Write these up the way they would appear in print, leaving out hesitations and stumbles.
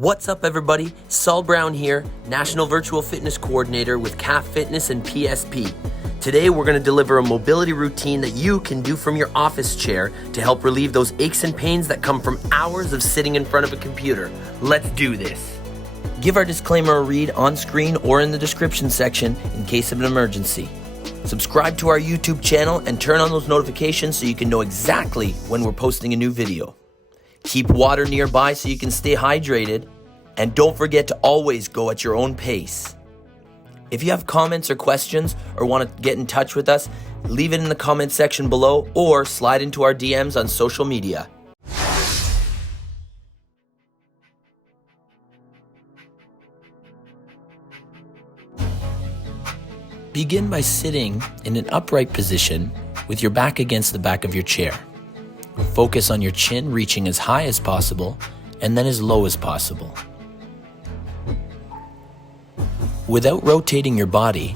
What's up everybody, Saul Brown here, National Virtual Fitness Coordinator with CAF Fitness and PSP. Today we're going to deliver a mobility routine that you can do from your office chair to help relieve those aches and pains that come from hours of sitting in front of a computer. Let's do this. Give our disclaimer a read on screen or in the description section in case of an emergency. Subscribe to our YouTube channel and turn on those notifications so you can know exactly when we're posting a new video. Keep water nearby so you can stay hydrated, and don't forget to always go at your own pace. If you have comments or questions or want to get in touch with us, leave it in the comment section below or slide into our DMs on social media. Begin by sitting in an upright position with your back against the back of your chair. Focus on your chin reaching as high as possible and then as low as possible. Without rotating your body,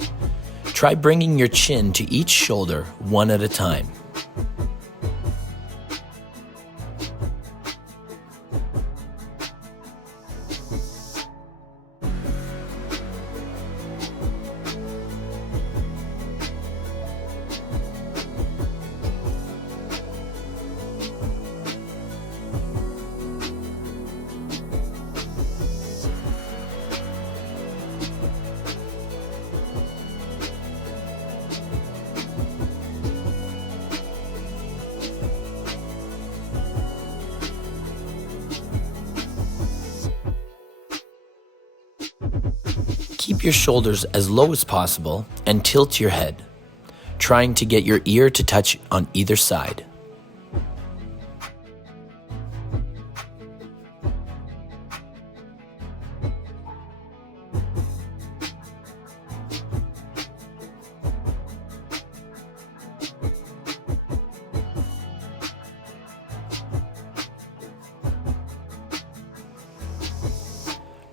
try bringing your chin to each shoulder one at a time. Keep your shoulders as low as possible and tilt your head, trying to get your ear to touch on either side.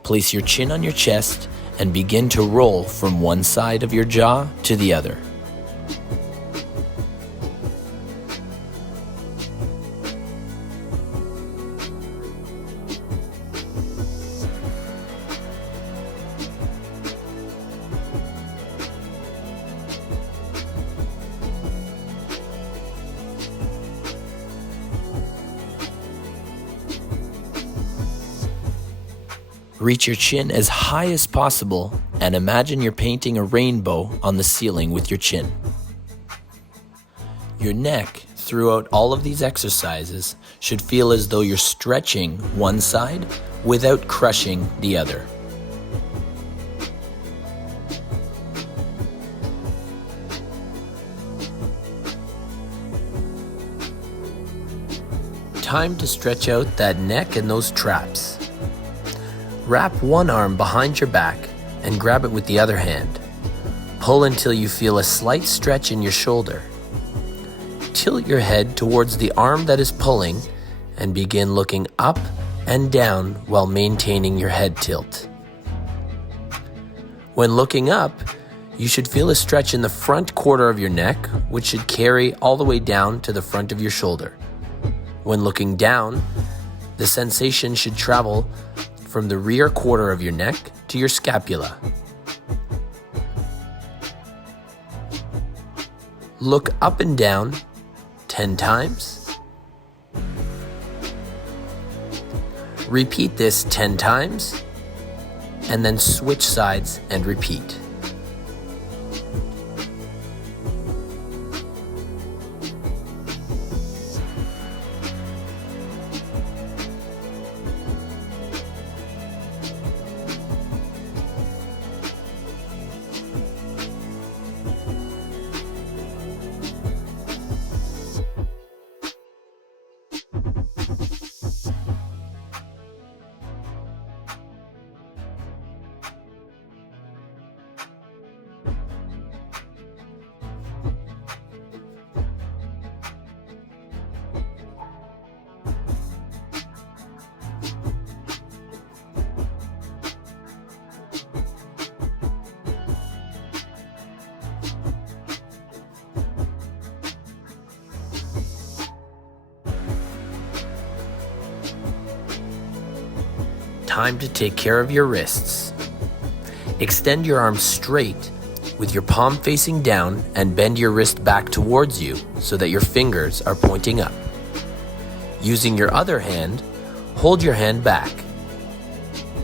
Place your chin on your chest and begin to roll from one side of your jaw to the other. Reach your chin as high as possible and imagine you're painting a rainbow on the ceiling with your chin. Your neck, throughout all of these exercises, should feel as though you're stretching one side without crushing the other. Time to stretch out that neck and those traps. Wrap one arm behind your back and grab it with the other hand. Pull until you feel a slight stretch in your shoulder. Tilt your head towards the arm that is pulling and begin looking up and down while maintaining your head tilt. When looking up, you should feel a stretch in the front quarter of your neck, which should carry all the way down to the front of your shoulder. When looking down, the sensation should travel from the rear quarter of your neck to your scapula. Look up and down 10 times. Repeat this 10 times, and then switch sides and repeat. time to take care of your wrists. Extend your arm straight with your palm facing down and bend your wrist back towards you so that your fingers are pointing up. Using your other hand, hold your hand back.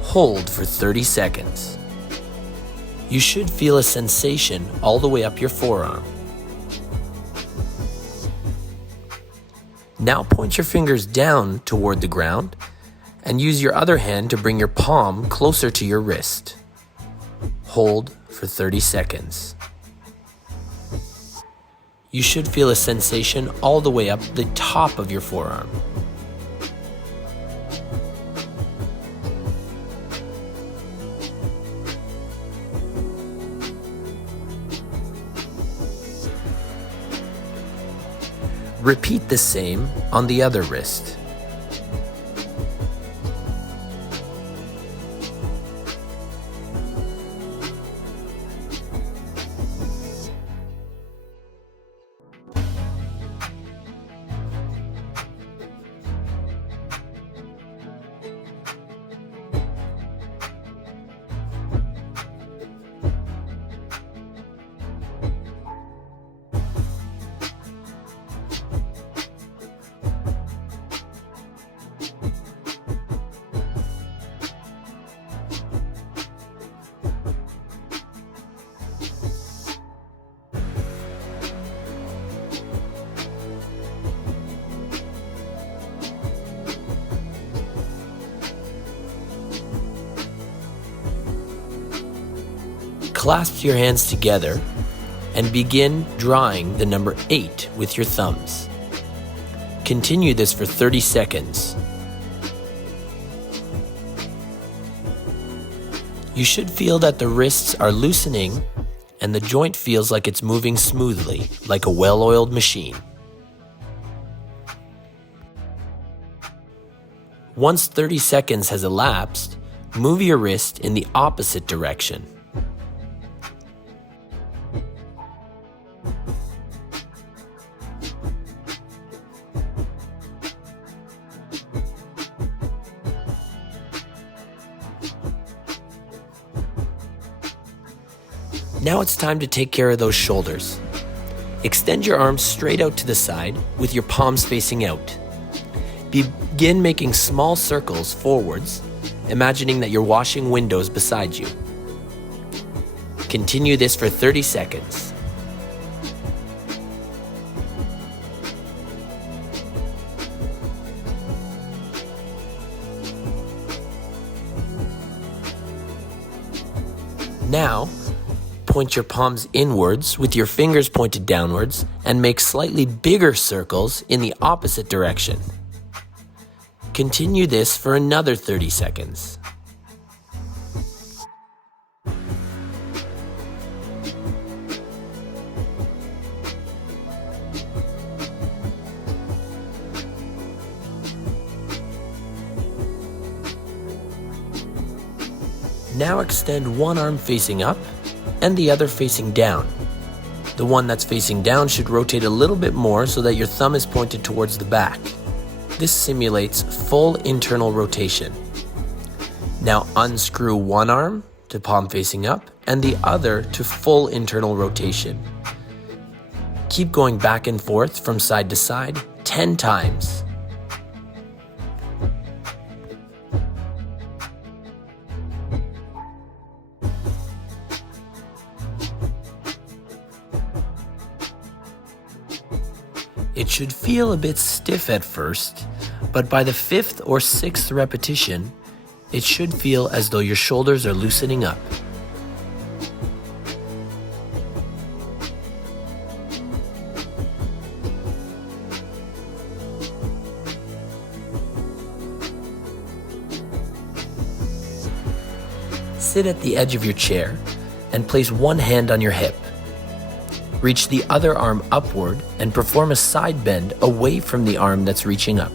Hold for 30 seconds. You should feel a sensation all the way up your forearm. Now point your fingers down toward the ground and use your other hand to bring your palm closer to your wrist. Hold for 30 seconds. You should feel a sensation all the way up the top of your forearm. Repeat the same on the other wrist. Clasp your hands together and begin drawing the number 8 with your thumbs. Continue this for 30 seconds. You should feel that the wrists are loosening and the joint feels like it's moving smoothly, like a well-oiled machine. Once 30 seconds has elapsed, move your wrist in the opposite direction. Now it's time to take care of those shoulders. Extend your arms straight out to the side with your palms facing out. Begin making small circles forwards, imagining that you're washing windows beside you. Continue this for 30 seconds. Now, point your palms inwards with your fingers pointed downwards and make slightly bigger circles in the opposite direction. Continue this for another 30 seconds. Now extend one arm facing up and the other facing down. The one that's facing down should rotate a little bit more so that your thumb is pointed towards the back. This simulates full internal rotation. Now unscrew one arm to palm facing up and the other to full internal rotation. Keep going back and forth from side to side 10 times. It should feel a bit stiff at first, but by the 5th or 6th repetition, it should feel as though your shoulders are loosening up. Sit at the edge of your chair and place one hand on your hip. Reach the other arm upward and perform a side bend away from the arm that's reaching up.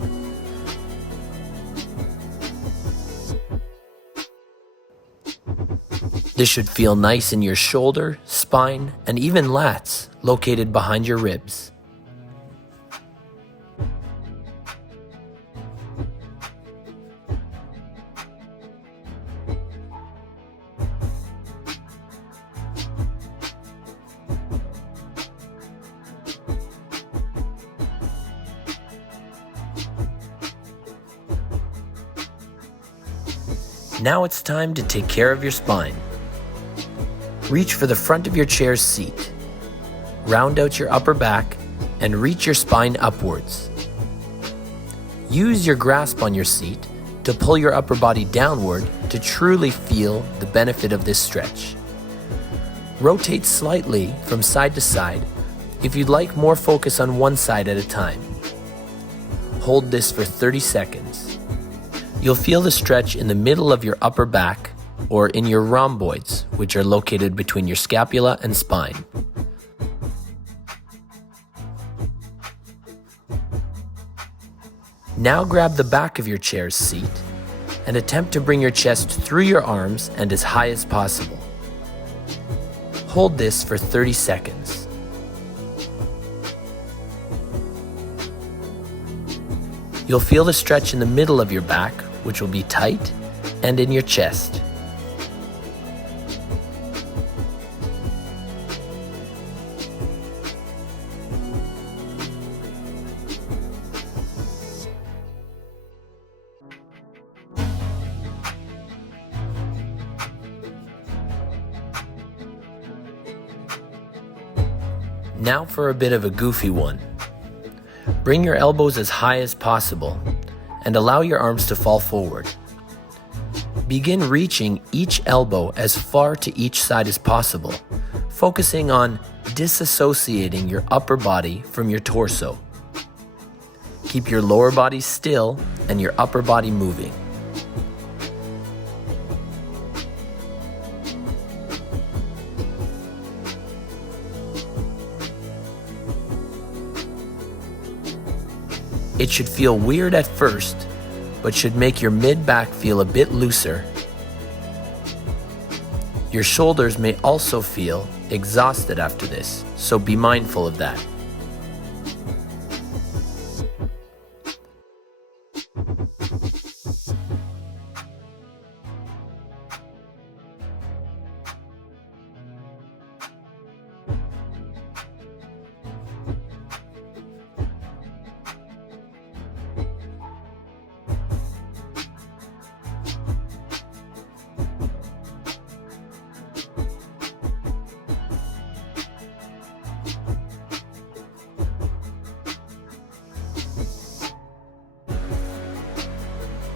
This should feel nice in your shoulder, spine, and even lats located behind your ribs. Now it's time to take care of your spine. Reach for the front of your chair's seat. Round out your upper back and reach your spine upwards. Use your grasp on your seat to pull your upper body downward to truly feel the benefit of this stretch. Rotate slightly from side to side if you'd like more focus on one side at a time. Hold this for 30 seconds. You'll feel the stretch in the middle of your upper back or in your rhomboids, which are located between your scapula and spine. Now grab the back of your chair's seat and attempt to bring your chest through your arms and as high as possible. Hold this for 30 seconds. You'll feel the stretch in the middle of your back, which will be tight, and in your chest. Now for a bit of a goofy one. Bring your elbows as high as possible and allow your arms to fall forward. Begin reaching each elbow as far to each side as possible, focusing on disassociating your upper body from your torso. Keep your lower body still and your upper body moving. It should feel weird at first, but should make your mid-back feel a bit looser. Your shoulders may also feel exhausted after this, so be mindful of that.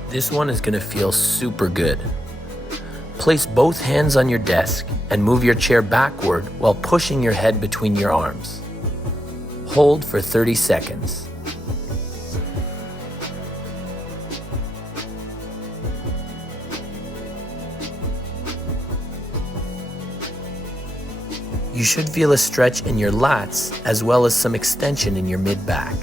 This one is going to feel super good. Place both hands on your desk and move your chair backward while pushing your head between your arms. Hold for 30 seconds. You should feel a stretch in your lats as well as some extension in your mid-back.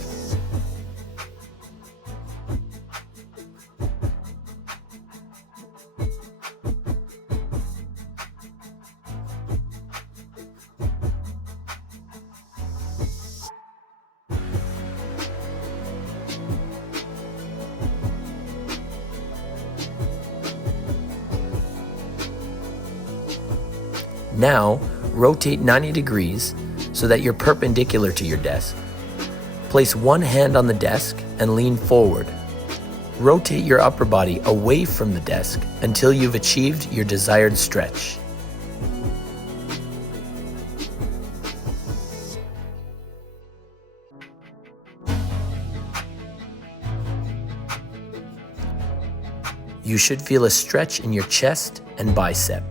Now, rotate 90 degrees so that you're perpendicular to your desk. Place one hand on the desk and lean forward. Rotate your upper body away from the desk until you've achieved your desired stretch. You should feel a stretch in your chest and bicep.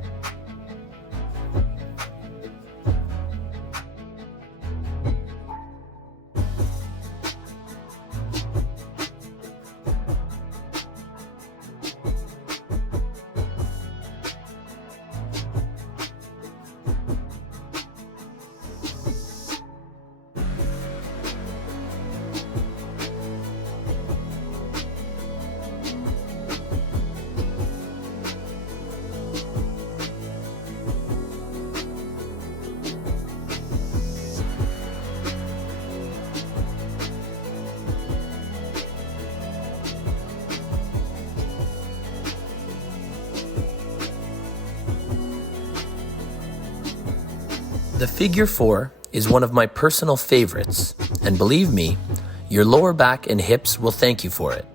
The figure 4 is one of my personal favorites, and believe me, your lower back and hips will thank you for it.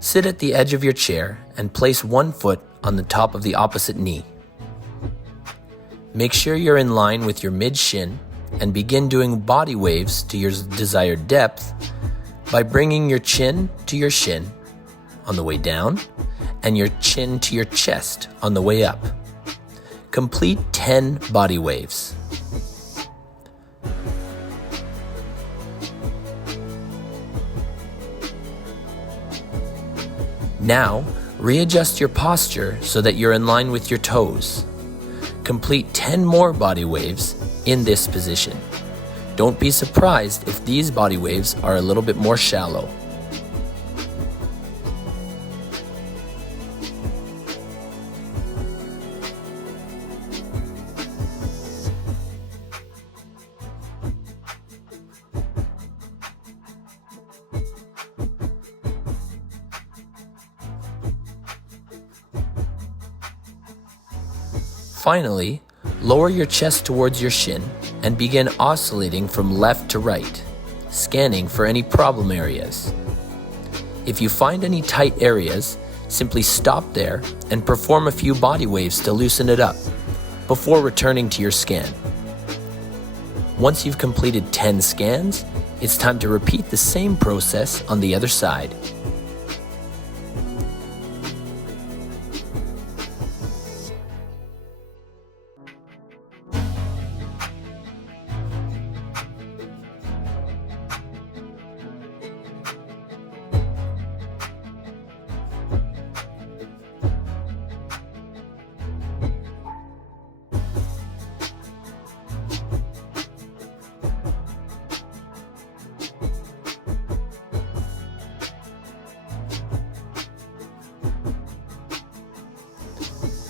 Sit at the edge of your chair and place one foot on the top of the opposite knee. Make sure you're in line with your mid-shin and begin doing body waves to your desired depth by bringing your chin to your shin on the way down and your chin to your chest on the way up. Complete 10 body waves. Now, readjust your posture so that you're in line with your toes. Complete 10 more body waves in this position. Don't be surprised if these body waves are a little bit more shallow. Finally, lower your chest towards your shin and begin oscillating from left to right, scanning for any problem areas. If you find any tight areas, simply stop there and perform a few body waves to loosen it up before returning to your scan. Once you've completed 10 scans, it's time to repeat the same process on the other side.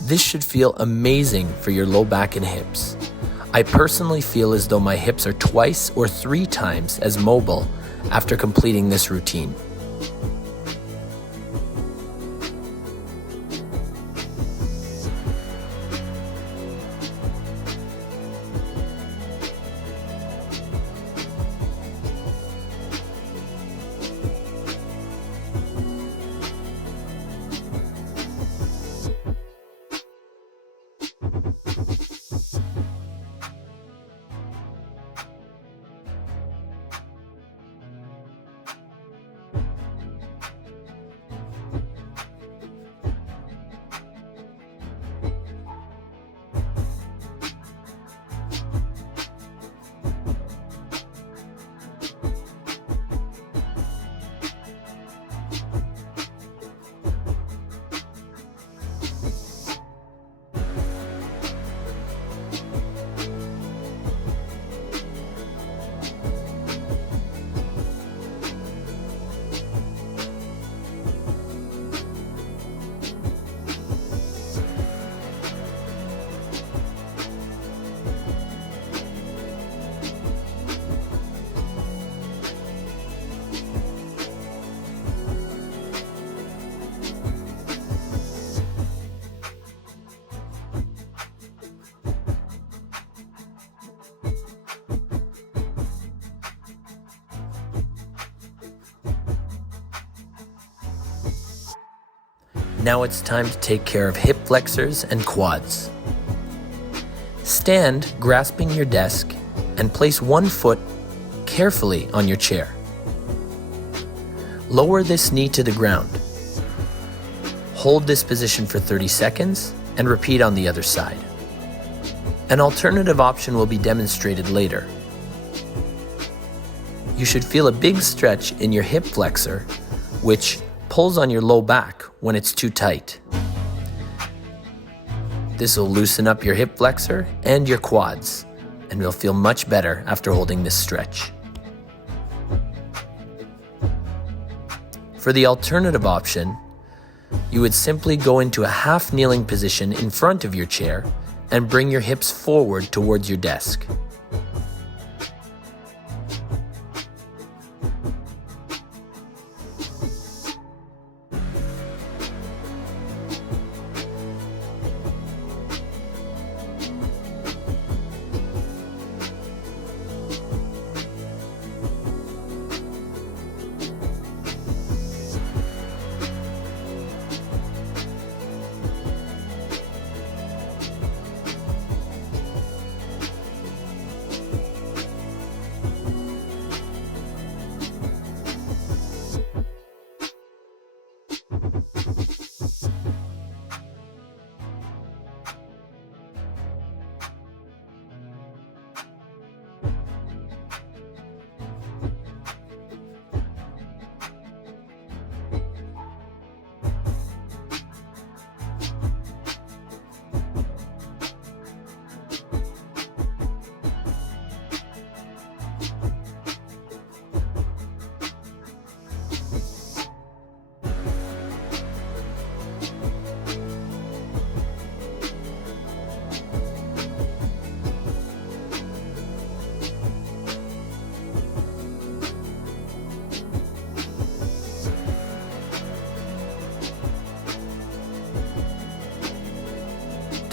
This should feel amazing for your low back and hips. I personally feel as though my hips are twice or 3 times as mobile after completing this routine. Now it's time to take care of hip flexors and quads. Stand grasping your desk and place one foot carefully on your chair. Lower this knee to the ground. Hold this position for 30 seconds and repeat on the other side. An alternative option will be demonstrated later. You should feel a big stretch in your hip flexor, which pulls on your low back when it's too tight. This will loosen up your hip flexor and your quads, and you'll feel much better after holding this stretch. For the alternative option, you would simply go into a half kneeling position in front of your chair and bring your hips forward towards your desk.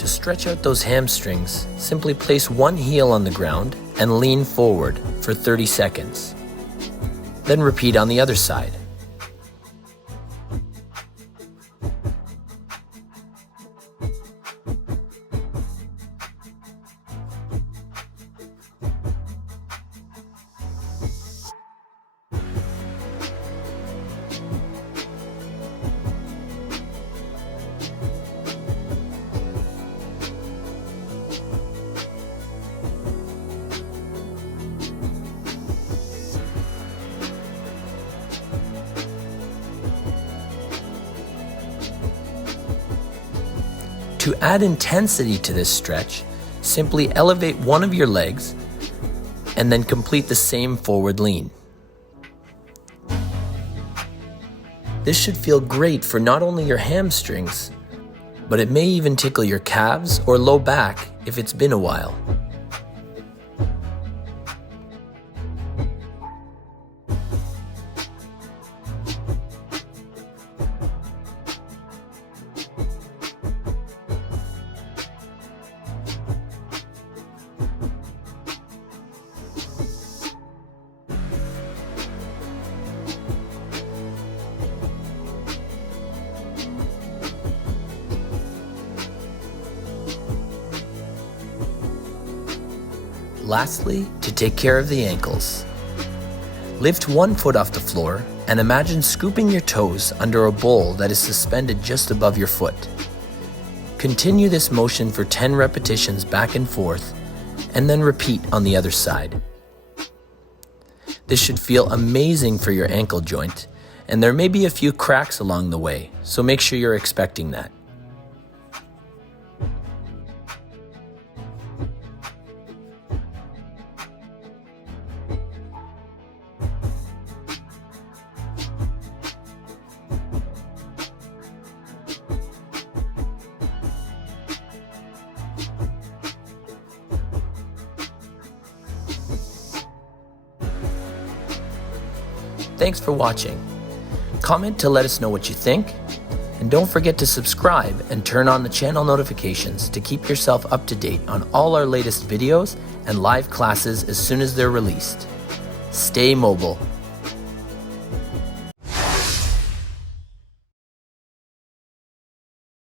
To stretch out those hamstrings, simply place one heel on the ground and lean forward for 30 seconds. Then repeat on the other side. To add intensity to this stretch, simply elevate one of your legs and then complete the same forward lean. This should feel great for not only your hamstrings, but it may even tickle your calves or low back if it's been a while. Lastly, to take care of the ankles. Lift one foot off the floor and imagine scooping your toes under a bowl that is suspended just above your foot. Continue this motion for 10 repetitions back and forth, and then repeat on the other side. This should feel amazing for your ankle joint, and there may be a few cracks along the way, so make sure you're expecting that. Thanks for watching. Comment to let us know what you think, and don't forget to subscribe and turn on the channel notifications to keep yourself up to date on all our latest videos and live classes as soon as they're released. Stay mobile.